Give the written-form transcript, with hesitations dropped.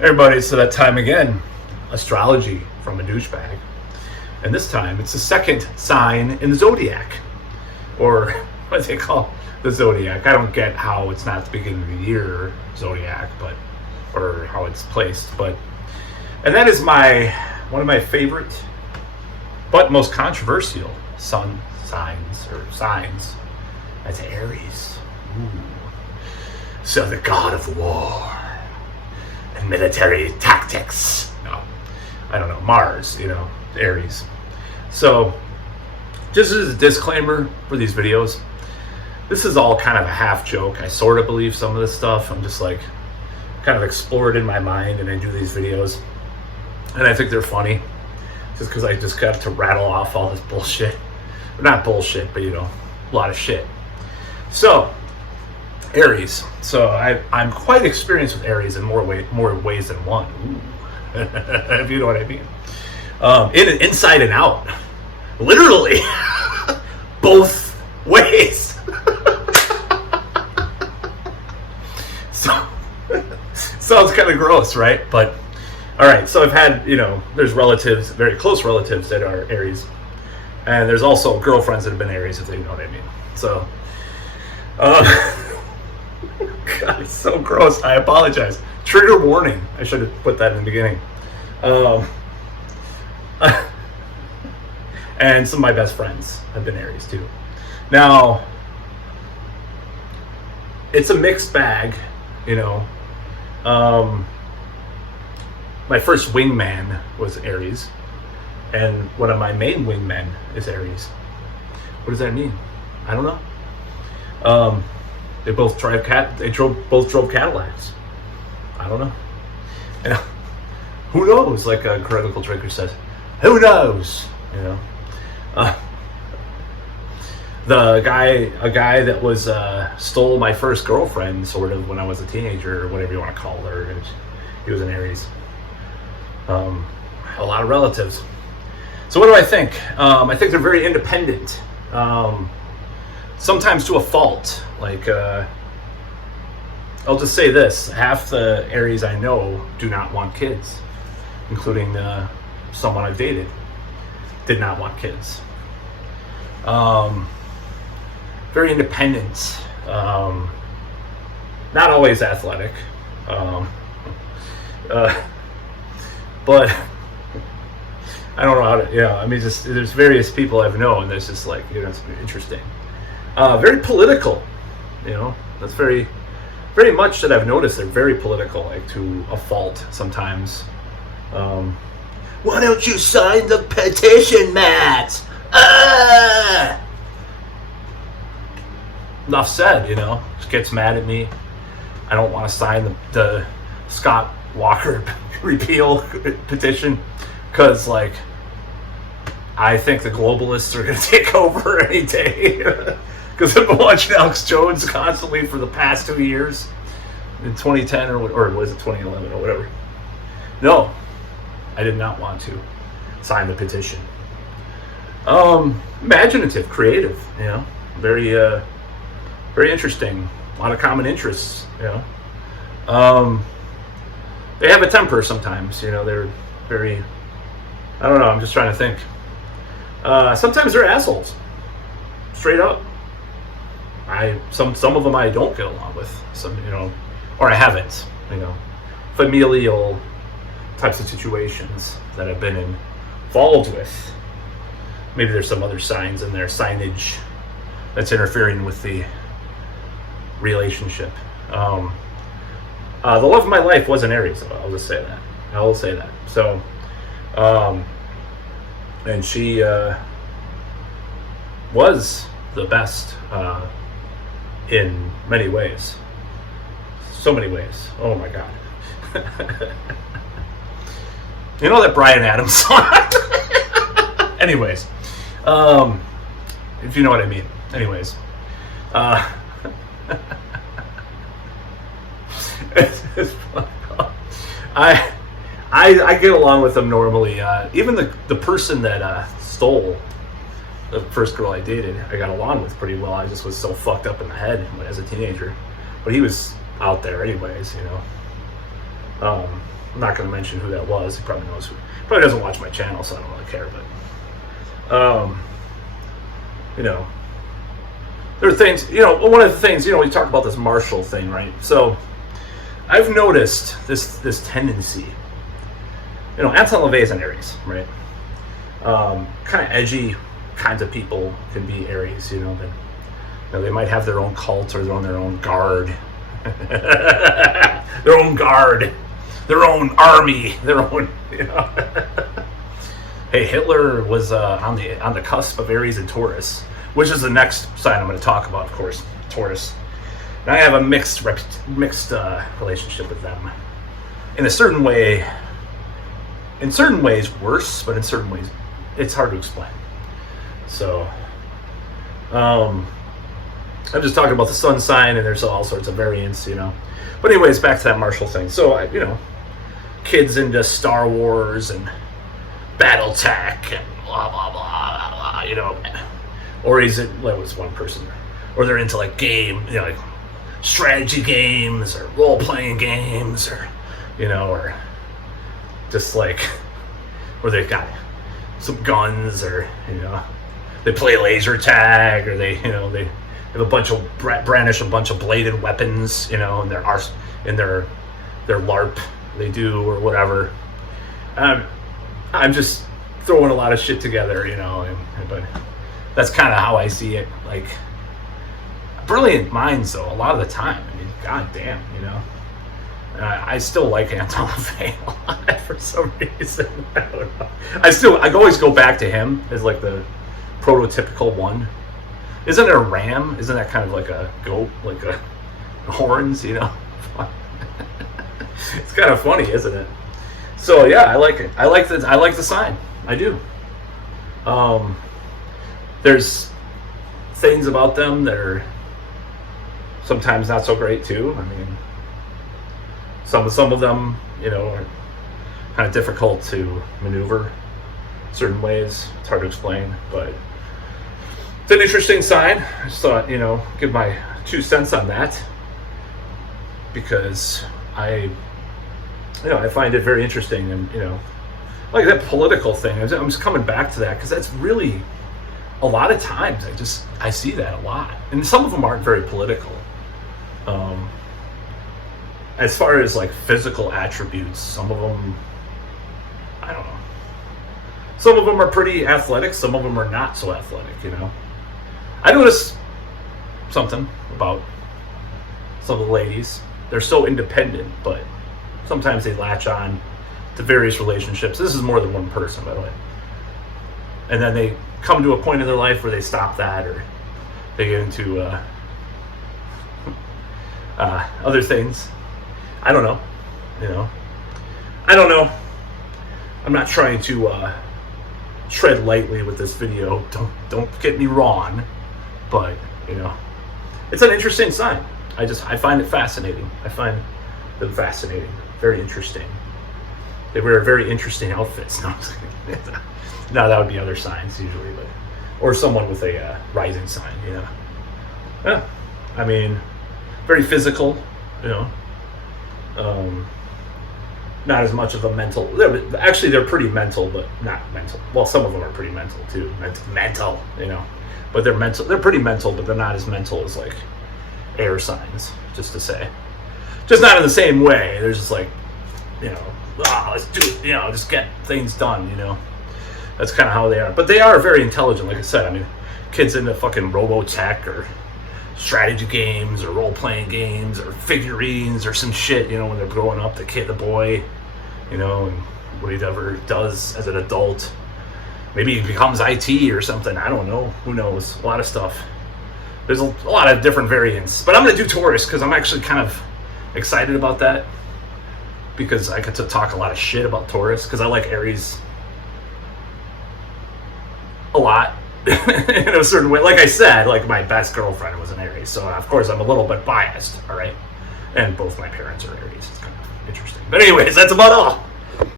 Everybody, so that time again, astrology from a douchebag. And this time it's the second sign in the zodiac, or what they call the zodiac. I don't get how it's not the beginning of the year zodiac, but or how it's placed, but and that is one of my favorite but most controversial sun signs or signs. That's Aries. Ooh. So the god of war and military tactics. No, I don't know. Mars, Aries. So, just as a disclaimer for these videos, this is all kind of a half joke. I sort of believe some of this stuff. I'm just like, kind of explore it in my mind and I do these videos. And I think they're funny. Just because I just got to rattle off all this bullshit. Not bullshit, but a lot of shit. So, Aries. So I'm quite experienced with Aries in more ways than one. Ooh. If you know what I mean. Inside and out. Literally. Both ways. So, sounds kind of gross, right? But, all right. So I've had, there's relatives, very close relatives that are Aries. And there's also girlfriends that have been Aries, if you know what I mean. So, God, it's so gross. I apologize. Trigger warning. I should have put that in the beginning. And some of my best friends have been Aries too. Now, it's a mixed bag, my first wingman was Aries, and one of my main wingmen is Aries. What does that mean? I don't know. They both drove Cadillacs. I don't know. And who knows? Like a critical drinker says, who knows? A guy that was stole my first girlfriend, sort of, when I was a teenager, or whatever you want to call her. And he was an Aries. A lot of relatives. So what do I think? I think they're very independent. Sometimes to a fault. Like, I'll just say this. Half the Aries I know do not want kids, including someone I've dated. Did not want kids. Very independent. Not always athletic. But I don't know how to, just there's various people I've known that's just like, it's interesting. Very political, that's very much that I've noticed. They're very political, like to a fault sometimes. Why don't you sign the petition, Matt? Enough said, just gets mad at me. I don't want to sign the Scott Walker repeal petition because, like, I think the globalists are going to take over any day. Because I've been watching Alex Jones constantly for the past 2 years, in 2010 or was it 2011 or whatever. No, I did not want to sign the petition. Imaginative, creative, very, very interesting. A lot of common interests, They have a temper sometimes, they're very, I don't know, I'm just trying to think. Sometimes they're assholes, straight up. Some of them I don't get along with, some, or I haven't, familial types of situations that I've been involved with. Maybe there's some other signs in there, signage that's interfering with the relationship. The love of my life was an Aries. I'll just say that. I will say that. So, and she was the best in many ways. So many ways. Oh my God. You know that Bryan Adams song? Anyways, if you know what I mean. Anyways, I get along with them normally. Even the person that stole the first girl I dated, I got along with pretty well. I just was so fucked up in the head as a teenager, but he was out there anyways, I'm not going to mention who that was. He probably knows who. Probably doesn't watch my channel, so I don't really care. But, you know, there are things. You know, one of the things. You know, we talk about this Marshall thing, right? So, I've noticed this tendency. You know, Anton LaVey is an Aries, right? Kind of edgy kinds of people can be Aries. You know, they might have their own cult or their own guard, their own guard, their own army, their own. You know. Hey, Hitler was on the cusp of Aries and Taurus, which is the next sign I'm going to talk about, of course, Taurus. And I have a mixed relationship with them. In a certain way, in certain ways worse, but in certain ways it's hard to explain. So, I'm just talking about the sun sign, and there's all sorts of variants, you know. But anyways, back to that Marshall thing. So, you know, kids into Star Wars and BattleTech and blah blah blah blah blah, you know. Or he's it was one person, or they're into like game, you know, like strategy games or role playing games, or you know, or just like where they've got some guns, or you know, they play laser tag, or they have a bunch of brandish a bunch of bladed weapons, you know, in their LARP they do or whatever. I'm just throwing a lot of shit together, you know, but that's kind of how I see it. Like, brilliant minds, though, a lot of the time. I mean, goddamn, you know. I still like Anton LaVey a lot for some reason. I don't know. I always go back to him as like the prototypical one. Isn't it a ram? Isn't that kind of like a goat, like a horns, you know? It's kind of funny, isn't it? So yeah, I like it. I like the sign. I do. There's things about them that are sometimes not so great too. I mean, some of them, you know, are kind of difficult to maneuver certain ways. It's hard to explain, but it's an interesting sign. I just thought, you know, give my 2 cents on that, because I find it very interesting. And you know, like that political thing, I'm just coming back to that because that's really a lot of times I see that a lot, and some of them aren't very political. As far as like physical attributes, some of them, I don't know. Some of them are pretty athletic, some of them are not so athletic, you know. I noticed something about some of the ladies. They're so independent, but sometimes they latch on to various relationships. This is more than one person, by the way. And then they come to a point in their life where they stop that, or they get into other things. I don't know. You know, I don't know. I'm not trying to tread lightly with this video. Don't get me wrong, but you know, it's an interesting sign. I find it fascinating. I find them fascinating. Very interesting. They wear very interesting outfits. No, no, that would be other signs usually, but or someone with a rising sign. You know. Yeah, I mean, very physical. You know. Not as much of a mental. Actually, they're pretty mental, but not mental. Well, some of them are pretty mental too. Mental, you know, but they're mental. They're pretty mental, but they're not as mental as like air signs. Just to say, just not in the same way. They're just like, you know, let's do it. You know, just get things done. You know, that's kind of how they are. But they are very intelligent. Like I said, I mean, kids into fucking Robotech or strategy games or role-playing games or figurines or some shit, you know, when they're growing up, the boy, you know, and what he ever does as an adult. Maybe he becomes IT or something. I don't know. Who knows? A lot of stuff. There's a lot of different variants. But I'm going to do Taurus because I'm actually kind of excited about that, because I get to talk a lot of shit about Taurus because I like Aries a lot. In a certain way, like I said, like my best girlfriend was an Aries, so of course I'm a little bit biased, all right? And both my parents are Aries. It's kind of interesting. But anyways, that's about all.